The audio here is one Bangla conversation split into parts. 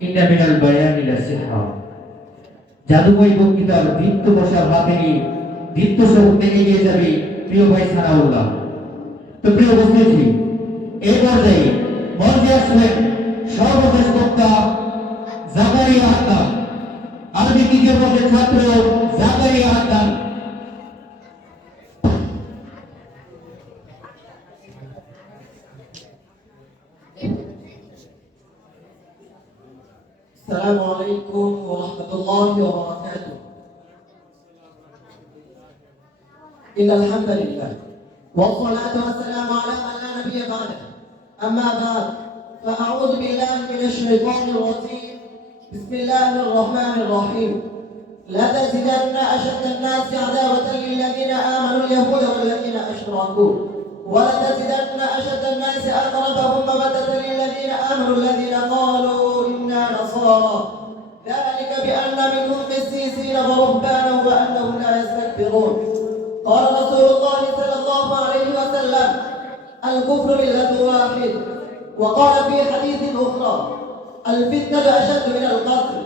ইন্না মিনাল বায়ানি লাসিহা জাদুময় বক্তৃতার দীপ্ত বসার হাতে নিয়ে, দীপ্ত শক্তিতে এগিয়ে যাবে প্রিয় ভাই সানাউল্লাহ। তো প্রিয় উপস্থিতি এই পর্যায়ে মঞ্চে আসবেন সর্বশেষ বক্তা জাকারিয়া আক্তার। আরবি তৃতীয় বর্ষের ছাত্র জাকারিয়া আক্তার। السلام عليكم ورحمة الله وبركاته. إن الحمد لله. والصلاة والسلام على من لا نبي بعده. أما بعد فأعوذ بالله من الشيطان الرجيم. بسم الله الرحمن الرحيم. لا أشد الناس عداوة للذين آمنوا اليهود والذين أشركوا. ولا تزدن أشد الناس أقربهم مودة للذين آمنوا الذين قالوا إنا ذلك بأن منهم قسيسين ورهبانا وأنهم لا يستكبرون قال رسول الله صلى الله عليه وسلم الكفر ملة واحد وقال في حديث أخرى الفتنة أشد من القتل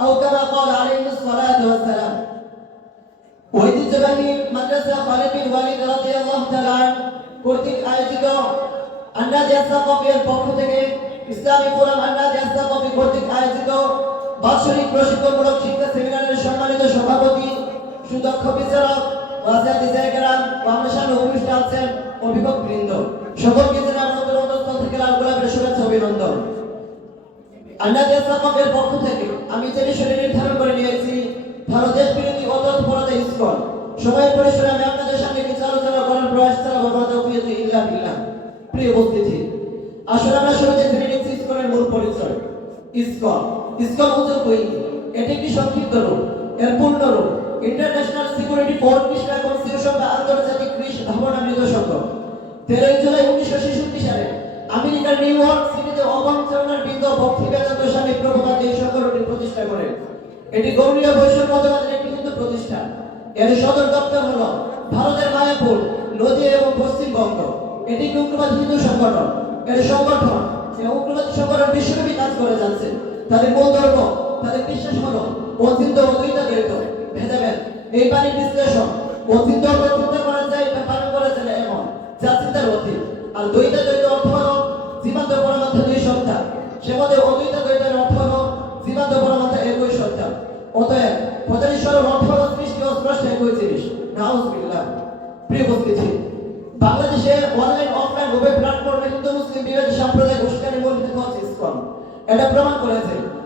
أو كما قال عليه الصلاة والسلام ঐতিহ্যবাহী মাদ্রাসা খালিদ বিন ওয়ালিদ রাদিয়াল্লাহু তাআলা কর্তৃক আয়োজিত আন্না জাসা কফির পক্ষ থেকে ইসলামী ফোরাম আন্না জাসা কফি কর্তৃক আয়োজিত বাৎসরিক প্রশিক্ষণমূলক শিক্ষা সেমিনারের সম্মানিত সভাপতি, সুদক্ষ বিচারক আছেন অভিভাবক বৃন্দ। সকলকে আমাদের থেকে শুভেচ্ছা অভিনন্দন। পক্ষ থেকে আমি যে নির্ধারণ করে নিয়েছি ভারতের বিরোধী পরাজয় ইস্কন সময়ের পরিসরে আমি আপনাদের সামনে কিছু আলোচনা করার প্রয়াস প্রিয় আসলে আমরা শুরুতে জেনে মূল পরিচয় ইস্কন ইস্কন হচ্ছে কই এটি একটি সংক্ষিপ্ত রূপ, এর পূর্ণ রূপ international security four Krishna constitution বা আন্তর্জাতিক কৃষ ধারণা নির্দেশক তেরোই জুলাই উনিশশো ছেষট্টি সালে আমেরিকার নিউ ইয়র্ক সিটিতে অবঞ্চনার বিন্দু ভক্তি বেদান্ত স্বামী প্রভুপাদ এই সংগঠনটি প্রতিষ্ঠা করেন। এটি গৌরীয় বৈষ্ণব মতবাদের একটি হিন্দু প্রতিষ্ঠান। এর সদর দপ্তর হল ভারতের মায়াপুর নদী এবং পশ্চিমবঙ্গ। এটি একটি উগ্রবাদ হিন্দু সংগঠন? এর সংগঠন উগ্রবাদী সংগঠন বিশ্বব্যাপী কাজ করে যাচ্ছে। তাদের কোন ধর্ম, তাদের বিশ্বাস হলো অচিন্ত ও দ্বৈতা দ্বৈত ভেদাভেদ। এই পানি বিশ্লেষণ অচিন্ত চিন্তা করা যায় এটা পালন করা যায় এমন, যা চিন্তার অতীত। আর দ্বৈত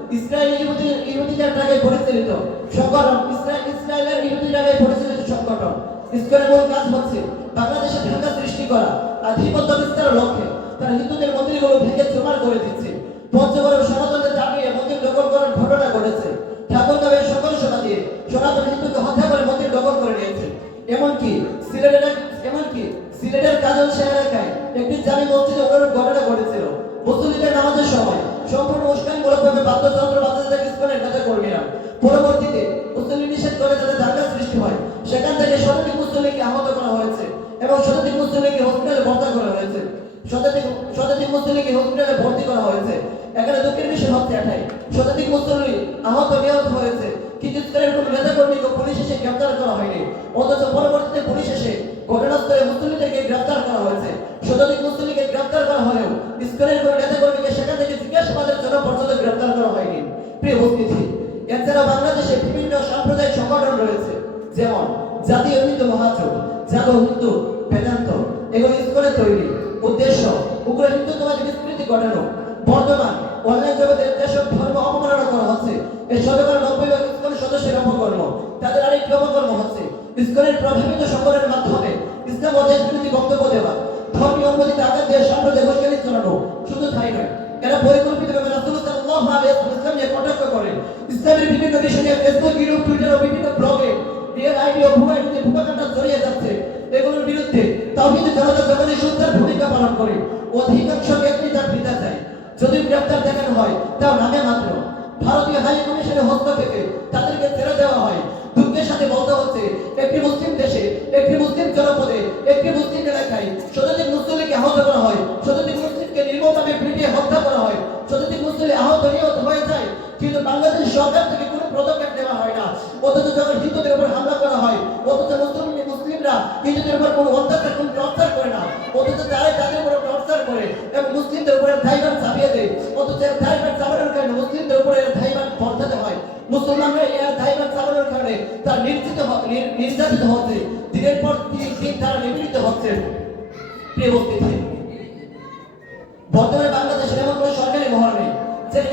করেছে ইসরায়েল ইহুদি, ইহুদিদের তাকে পরিচালিত সংগঠন। ইসরায়েল ইসরায়েলের ইহুদি টাকে পরিচালিত সংগঠন। ইসরায়েলের মূল কাজ হচ্ছে বাংলাদেশে ঢাকা সৃষ্টি করা আধিপত্য বিস্তারের লক্ষ্যে। তারা হিন্দুদের মন্দিরগুলো ভেঙে চোমার করে দিচ্ছে। পঞ্চগড়ের সনাতনদের জানিয়ে মন্দির ভর্তি করা হয়েছে। এখানে বিষয় হচ্ছে এটাই শতাধিক মুসলিম আহত, নিহত হয়েছে। ইসরায়েলের কোনো পুলিশ এসে গ্রেফতার করা হয়নি। অথচ পরবর্তীতে পুলিশ এসে ঘটনাস্থলে মুসলিমদেরকে গ্রেফতার করা হয়েছে। শতাধিক মুসলিমকে গ্রেফতার করা হলেও কোনো সেখান থেকে জিজ্ঞাসাবাদের জন্য পর্যন্ত গ্রেফতার করা হয়নি। প্রিয় এছাড়া বাংলাদেশে বিভিন্ন সাম্প্রদায়িক সংগঠন রয়েছে। যেমন জাতীয় হিন্দু জাগো হিন্দু বেদান্ত, এগুলো তৈরি। উদ্দেশ্য উগ্র হিন্দুত্ববাদী বিস্মৃতি ঘটানো, বর্তমান অনলাইন জগতে যেসব ধর্ম অবমাননা করা হচ্ছে, এই শতকরা নব্বই ভাগ ইস্কনের সদস্যের অপকর্ম তাদের আরেকটি অপকর্ম হচ্ছে ইস্কনের প্রভাবিত সংগঠনের মাধ্যমে ইসলাম ও দেশ বিরোধী বক্তব্য দেওয়া, ধর্মীয় অনুমতিতে আঘাত দিয়ে সাম্প্রদায়িক উস্কানি চালানো, শুধু তাই নয়, এরা পরিকল্পিতভাবে রাসূলুল্লাহ আলাইহি নিয়ে কটাক্ষ করে, ইসলামের বিভিন্ন বিষয় নিয়ে ফেসবুক ইউটিউব টুইটার ও বিভিন্ন ব্লগে রিয়েল আইডি ও ভুয়া আইডিতে ভূপাকাণ্ডা জড়িয়ে যাচ্ছে, এগুলোর বিরুদ্ধে তাওহীদের জনতা জগতে সুন্দর ভূমিকা পালন করে অধিকাংশ ব্যক্তি তার পিতা চায় যদি গ্রেফতার দেখানো হয় তাও নামে মাত্র। ভারতীয় হাই কমিশনের হস্তক্ষেপে তাদেরকে ছেড়ে দেওয়া হয়। দুঃখের সাথে বলতে হচ্ছে, একটি মুসলিম দেশে, একটি মুসলিম জনপদে, একটি মুসলিম এলাকায় শতাধিক মুসলিমকে আহত করা হয়, শতাধিক মুসলিমকে নির্মমভাবে পিটিয়ে হত্যা করা হয়, শতাধিক মুসলিম আহত, নিহত হয়ে যায়। কিন্তু বাংলাদেশ সরকার থেকে অথচ যখন হিন্দুদের উপর হামলা করা হয়, অথচ মুসলিম মুসলিমরা হিন্দুদের উপর কোনো অত্যাচার কোনো টর্চার করে না, অথচ তারাই তাদের টর্চার করে এবং মুসলিমদের উপরে দায়ভার চাপিয়ে দেয়, অথচ দায়ভার চাপানোর কারণে মুসলিমদের উপরে বর্তাতে হয়। মুসলমানরা এর দায়ভার চাপানোর কারণে নির্যাতিত নির্যাতিত হচ্ছে। দিনের পর দিন তারা নিপীড়িত হচ্ছে। প্রিয় বর্তমানে বাংলাদেশের এমন কোনো সরকারি মহল নেই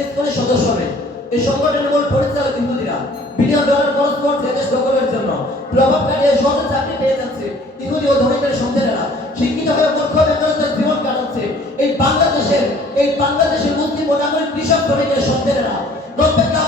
স্কুলের সদস্য নেই। এই সংগঠনের মূল পরিচালক ইহুদিরা। বিলিয়ন ডলার খরচ করছে দেশ দখলের জন্য প্রভাবকারী এই সহজে চাকরি পেয়ে যাচ্ছে ইহুদি ও ধনীদের সন্তানেরা। শিক্ষিত হয়ে মূর্খ বেকারদের জীবন কাটাচ্ছে। এই বাংলাদেশের এই বাংলাদেশের মুসলিম ও নাগরিক কৃষক শ্রমিকের সন্তানেরা। রব্বেকে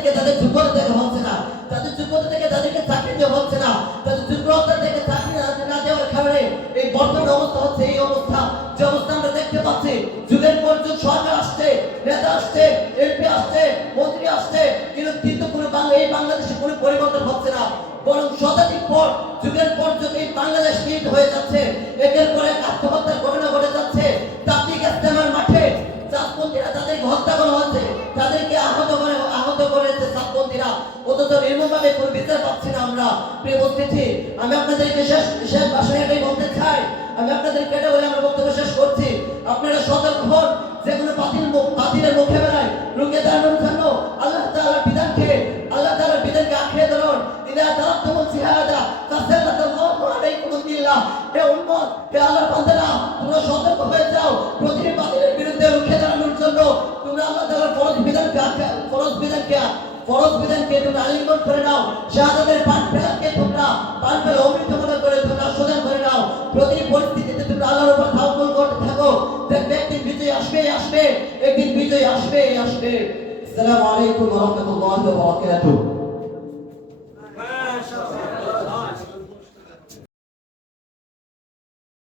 তাদেরকে তাদের যোগ্যতা থেকে হচ্ছে না। তাদের যোগ্যতা থেকে তাদেরকে চাকরি দেওয়া হচ্ছে না। তাদের যোগ্যতা থেকে চাকরি না দেওয়ার কারণে এই বর্তমান অবস্থা হচ্ছে এই অবস্থা। যে অবস্থা আমরা দেখতে পাচ্ছি, যুগের পর যুগ সরকার আসছে, নেতা আসছে, এমপি আসছে, মন্ত্রী আসছে, কিন্তু কিন্তু কোনো বাংলা এই বাংলাদেশে কোনো পরিবর্তন হচ্ছে না। বরং শতাধিক পর, যুগের পর যুগ এই বাংলাদেশ শহীদ হয়ে যাচ্ছে। একের পর এক আত্মহত্যার কোনো বিচার পাচ্ছি না আমরা প্রিয় উপস্থিতি, আমি আপনাদেরকে শেষ শেষ ভাষণে এটাই বলতে চাই। আমি আপনাদেরকে এটা বলে আমার বক্তব্য শেষ করছি। আপনারা সতর্ক হন, যে কোনো বাতিল মুখ, বাতিলের মুখে বেড়ায়। রুখে দাঁড়ানোর জন্য আল্লাহ তাআলার বিধানকে, আল্লাহ তাআলার বিধানকে আঁকড়ে ধরুন। ইদা তারাক্তুমুল জিহাদা ফাসাল্লাতাল্লাহু সতর্ক হয়ে যাও। প্রতিটি বিরুদ্ধে রুখে দাঁড়ানোর জন্য তোমরা আল্লাহ ফরজ ফরজ ফরজ বিধানকে তোমরা আলিঙ্গন করে নাও, শাহাদাতের পাঠ ফেরাকে তোমরা পাঠ ফেলে অমৃত মনে করে তোমরা সোজা করে নাও। প্রতিটি পরিস্থিতিতে তোমরা আল্লাহর উপর তাওয়াক্কুল করতে থাকো। দেখবে একদিন বিজয় আসবে আসবে, একদিন বিজয় আসবে আসবে। আসসালামু আলাইকুম ওয়া রাহমাতুল্লাহি ওয়া বারাকাতুহু।